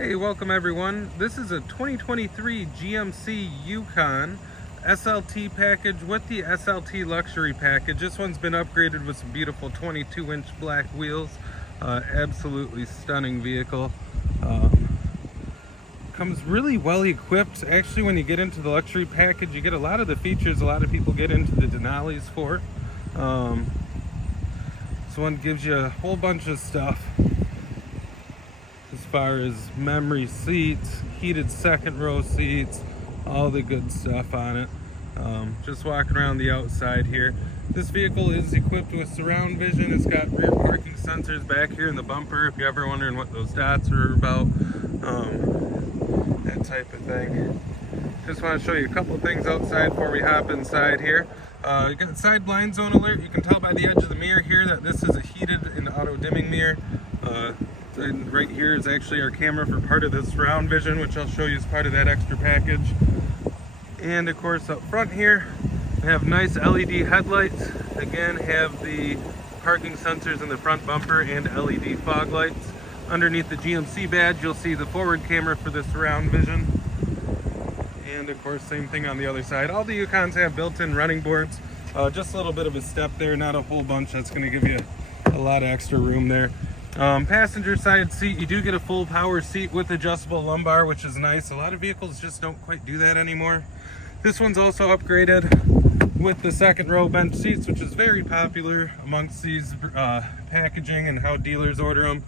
Hey, welcome everyone. This is a 2023 GMC Yukon SLT package with the SLT Luxury package. This one's been upgraded with some beautiful 22-inch black wheels. Absolutely stunning vehicle. Comes really well equipped. Actually, when you get into the luxury package, you get a lot of the features a lot of people get into the Denali's for. This one gives you a whole bunch of stuff as far as memory seats, heated second row seats, all the good stuff on it. Just walking around the outside here. This vehicle is equipped with surround vision. It's got rear parking sensors back here in the bumper if you're ever wondering what those dots are about, that type of thing. Just want to show you a couple of things outside before we hop inside here. You got side blind zone alert. You can tell by the edge of the mirror here that this is a heated and auto dimming mirror. And right here is actually our camera for part of the surround vision, which I'll show you as part of that extra package. And of course up front here we have nice LED headlights. Again, have the parking sensors in the front bumper and LED fog lights. Underneath the GMC badge you'll see the forward camera for the surround vision. And of course same thing on the other side. All the Yukons have built-in running boards. Just a little bit of a step there, not a whole bunch. That's going to give you a lot of extra room there. Passenger side seat, you do get a full power seat with adjustable lumbar, which is nice. A lot of vehicles just don't quite do that anymore. This one's also upgraded with the second row bench seats, which is very popular amongst these packaging and how dealers order them.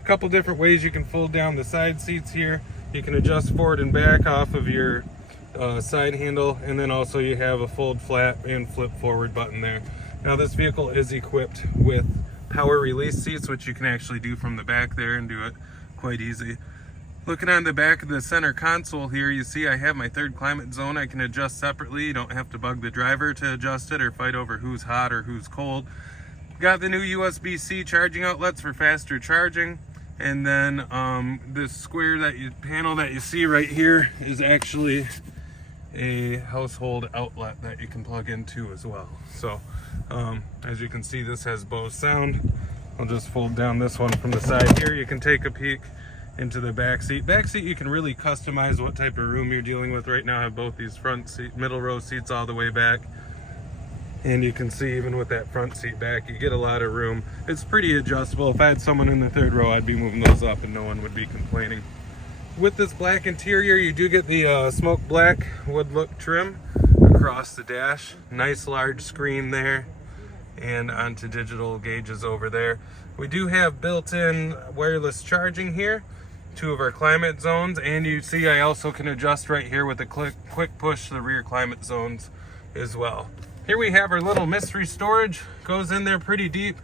A couple different ways you can fold down the side seats here. You can adjust forward and back off of your side handle, and then also you have a fold flat and flip forward button there. Now this vehicle is equipped with power release seats, which you can actually do from the back there and do it quite easy. Looking on the back of the center console here, you see I have my third climate zone. I can adjust separately. You don't have to bug the driver to adjust it or fight over who's hot or who's cold. Got the new USB-C charging outlets for faster charging. And then this square panel that you see right here is actually a household outlet that you can plug into as well. So as you can see, this has Bose sound. I'll just fold down this one from the side here. You can take a peek into the back seat. Back seat, you can really customize what type of room you're dealing with. Right now I have both these front seat, middle row seats all the way back. And you can see even with that front seat back, you get a lot of room. It's pretty adjustable. If I had someone in the third row, I'd be moving those up and no one would be complaining. With this black interior, you do get the smoke black wood look trim across the dash. Nice large screen there and onto digital gauges over there. We do have built-in wireless charging here, 2 of our climate zones, and you see I also can adjust right here with a quick push the rear climate zones as well. Here we have our little mystery storage, goes in there pretty deep.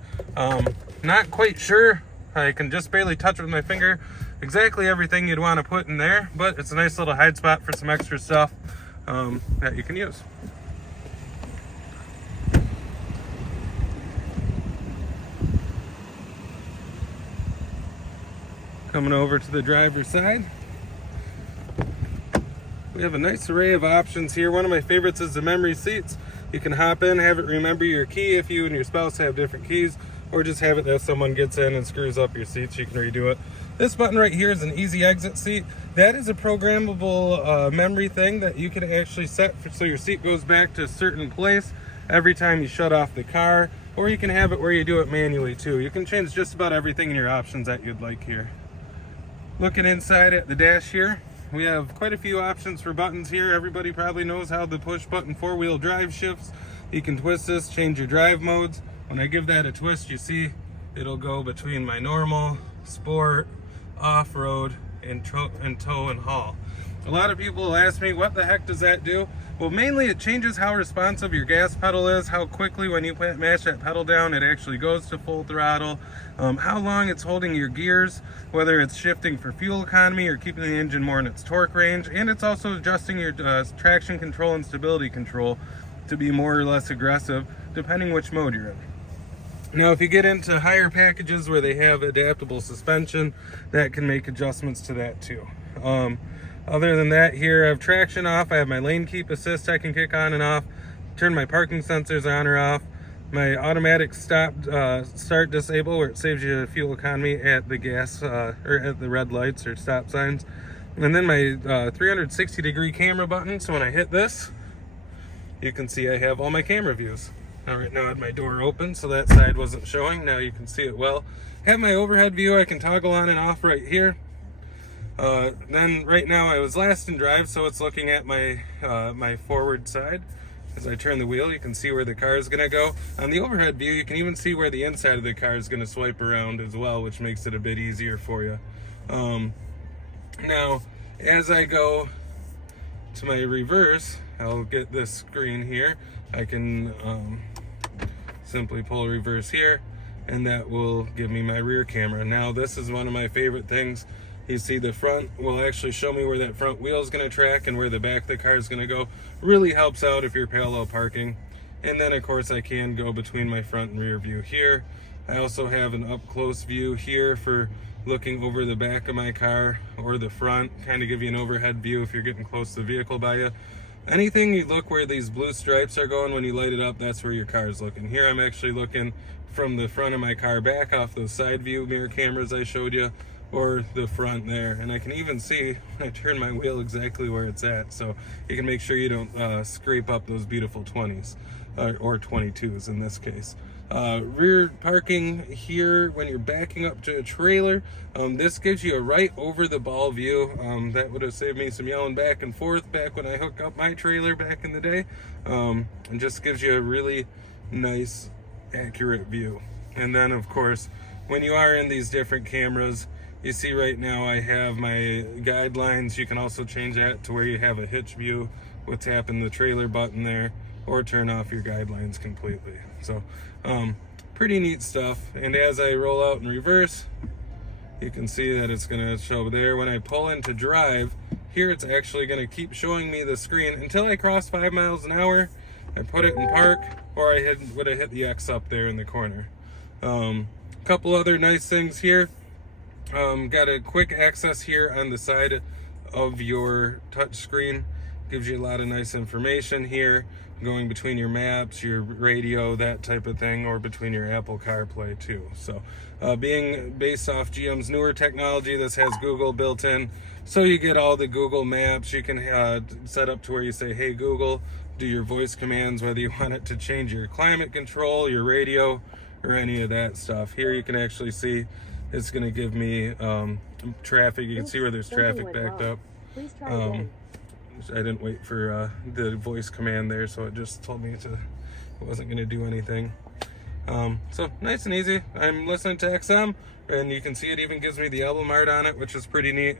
Not quite sure, I can just barely touch with my finger exactly everything you'd want to put in there, but it's a nice little hide spot for some extra stuff that you can use. Coming over to the driver's side, we have a nice array of options here. One of my favorites is the memory seats. You can hop in, have it remember your key if you and your spouse have different keys, or just have it that someone gets in and screws up your seats, you can redo it. This button right here is an easy exit seat. That is a programmable memory thing that you can actually set so your seat goes back to a certain place every time you shut off the car, or you can have it where you do it manually too. You can change just about everything in your options that you'd like here. Looking inside at the dash here, we have quite a few options for buttons here. Everybody probably knows how the push button 4-wheel drive shifts. You can twist this, change your drive modes. When I give that a twist, you see it'll go between my normal, sport, off-road, and tow and haul. A lot of people will ask me, what the heck does that do? Well, mainly it changes how responsive your gas pedal is, how quickly when you mash that pedal down it actually goes to full throttle, how long it's holding your gears, whether it's shifting for fuel economy or keeping the engine more in its torque range, and it's also adjusting your traction control and stability control to be more or less aggressive depending which mode you're in. Now if you get into higher packages where they have adaptable suspension, that can make adjustments to that too. Other than that, here I have traction off, I have my lane keep assist I can kick on and off, turn my parking sensors on or off. my automatic start disable, where it saves you fuel economy at the gas or at the red lights or stop signs. And then my 360-degree camera button, so when I hit this, you can see I have all my camera views. Now right now I had my door open, so that side wasn't showing. Now you can see it well. Have my overhead view I can toggle on and off right here. Then right now I was last in drive, so it's looking at my my forward side. As I turn the wheel, you can see where the car is going to go. On the overhead view, you can even see where the inside of the car is going to swipe around as well, which makes it a bit easier for you. Now, as I go to my reverse, I'll get this screen here. I can simply pull reverse here, and that will give me my rear camera. Now, this is one of my favorite things. You see the front will actually show me where that front wheel is going to track and where the back of the car is going to go. Really helps out if you're parallel parking. And then of course I can go between my front and rear view here. I also have an up close view here for looking over the back of my car or the front, kind of give you an overhead view if you're getting close to the vehicle by you. Anything you look where these blue stripes are going, when you light it up, that's where your car is looking. Here I'm actually looking from the front of my car back off those side view mirror cameras I showed you, or the front there, and I can even see when I turn my wheel exactly where it's at, so you can make sure you don't scrape up those beautiful 20s or 22s in this case. Rear parking here when you're backing up to a trailer, this gives you a right over the ball view. That would have saved me some yelling back and forth back when I hooked up my trailer back in the day, and just gives you a really nice accurate view. And then of course when you are in these different cameras, you see right now I have my guidelines. You can also change that to where you have a hitch view with tapping the trailer button there, or turn off your guidelines completely. So pretty neat stuff. And as I roll out in reverse, you can see that it's going to show there. When I pull into drive, here it's actually going to keep showing me the screen until I cross 5 miles an hour. I put it in park, or I would have hit the X up there in the corner. Couple other nice things here. Got a quick access here on the side of your touch screen. Gives you a lot of nice information here, going between your maps, your radio, that type of thing, or between your Apple CarPlay too. So being based off GM's newer technology, this has Google built in, so you get all the Google Maps. You can set up to where you say, hey Google, do your voice commands, whether you want it to change your climate control, your radio, or any of that stuff. Here you can actually see it's going to give me traffic. You can see where there's traffic backed up. Please try again. I didn't wait for the voice command there, so it just told me it wasn't going to do anything. So nice and easy. I'm listening to XM, and you can see it even gives me the album art on it, which is pretty neat.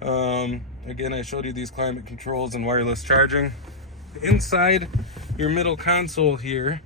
Again, I showed you these climate controls and wireless charging. Inside your middle console here,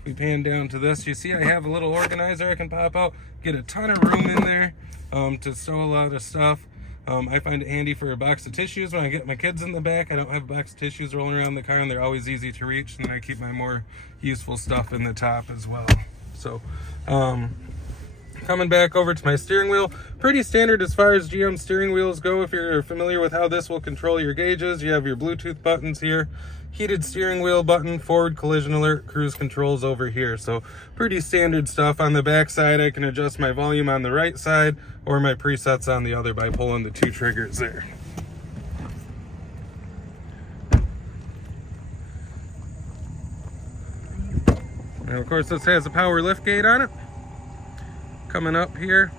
if we pan down to this, you see I have a little organizer I can pop out, get a ton of room in there to store a lot of stuff. I find it handy for a box of tissues when I get my kids in the back. I don't have a box of tissues rolling around the car, and they're always easy to reach, and then I keep my more useful stuff in the top as well. So coming back over to my steering wheel, pretty standard as far as GM steering wheels go. If you're familiar with how this will control your gauges, you have your Bluetooth buttons here, heated steering wheel button, forward collision alert, cruise controls over here. So pretty standard stuff. On the back side, I can adjust my volume on the right side or my presets on the other by pulling the two triggers there. And of course this has a power lift gate on it. Coming up here,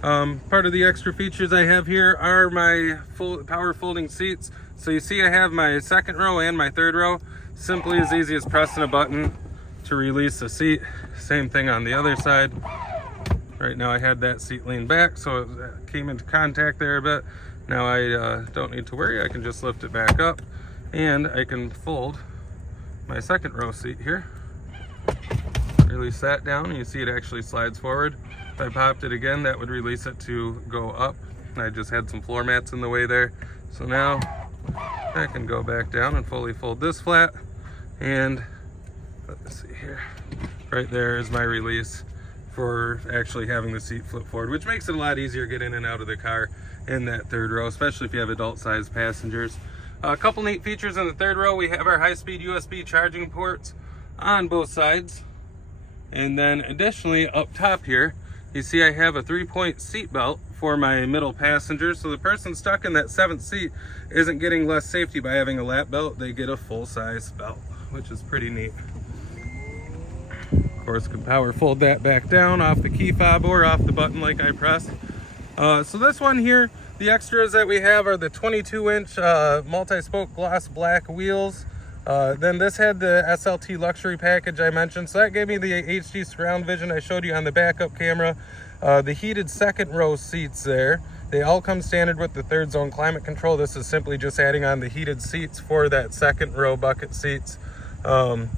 part of the extra features I have here are my full power folding seats. So you see I have my second row and my third row. Simply as easy as pressing a button to release the seat. Same thing on the other side. Right now I had that seat leaned back, so it came into contact there a bit. Now I don't need to worry, I can just lift it back up, and I can fold my second row seat here. Release that down, and you see it actually slides forward. If I popped it again, that would release it to go up. I just had some floor mats in the way there. So now I can go back down and fully fold this flat. And let's see here. Right there is my release for actually having the seat flip forward, which makes it a lot easier to get in and out of the car in that third row, especially if you have adult-sized passengers. A couple neat features in the third row. We have our high-speed USB charging ports on both sides. And then additionally up top here, you see I have a 3-point seat belt for my middle passenger. So the person stuck in that 7th seat isn't getting less safety by having a lap belt. They get a full-size belt, which is pretty neat. Of course, can power fold that back down off the key fob or off the button like I pressed. So this one here, the extras that we have are the 22-inch multi-spoke gloss black wheels. Then this had the SLT Luxury package I mentioned, so that gave me the HD surround vision I showed you on the backup camera. The heated second row seats there, they all come standard with the 3rd zone climate control. This is simply just adding on the heated seats for that second row bucket seats. You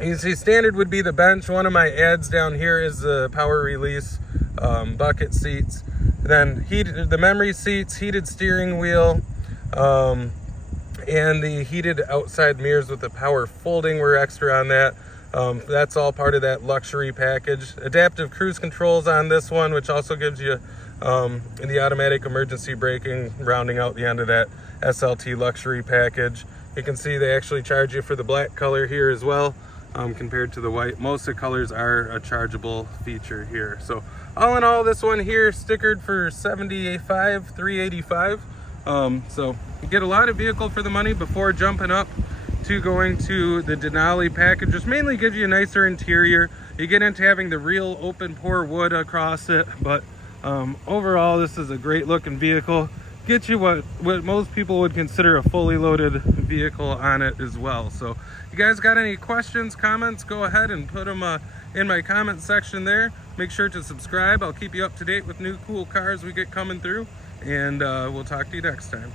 can see standard would be the bench. One of my ads down here is the power release bucket seats. Then the memory seats, heated steering wheel, and the heated outside mirrors with the power folding were extra on that. That's all part of that luxury package. Adaptive cruise controls on this one, which also gives you the automatic emergency braking, rounding out the end of that SLT Luxury package. You can see they actually charge you for the black color here as well, compared to the white. Most of the colors are a chargeable feature here. So all in all, this one here stickered for $75,385. So you get a lot of vehicle for the money before jumping up to going to the Denali package, which mainly gives you a nicer interior. You get into having the real open pore wood across it, but overall this is a great looking vehicle. Get you what most people would consider a fully loaded vehicle on it as well. So you guys got any questions, comments, go ahead and put them in my comment section there. Make sure to subscribe. I'll keep you up to date with new cool cars we get coming through, and we'll talk to you next time.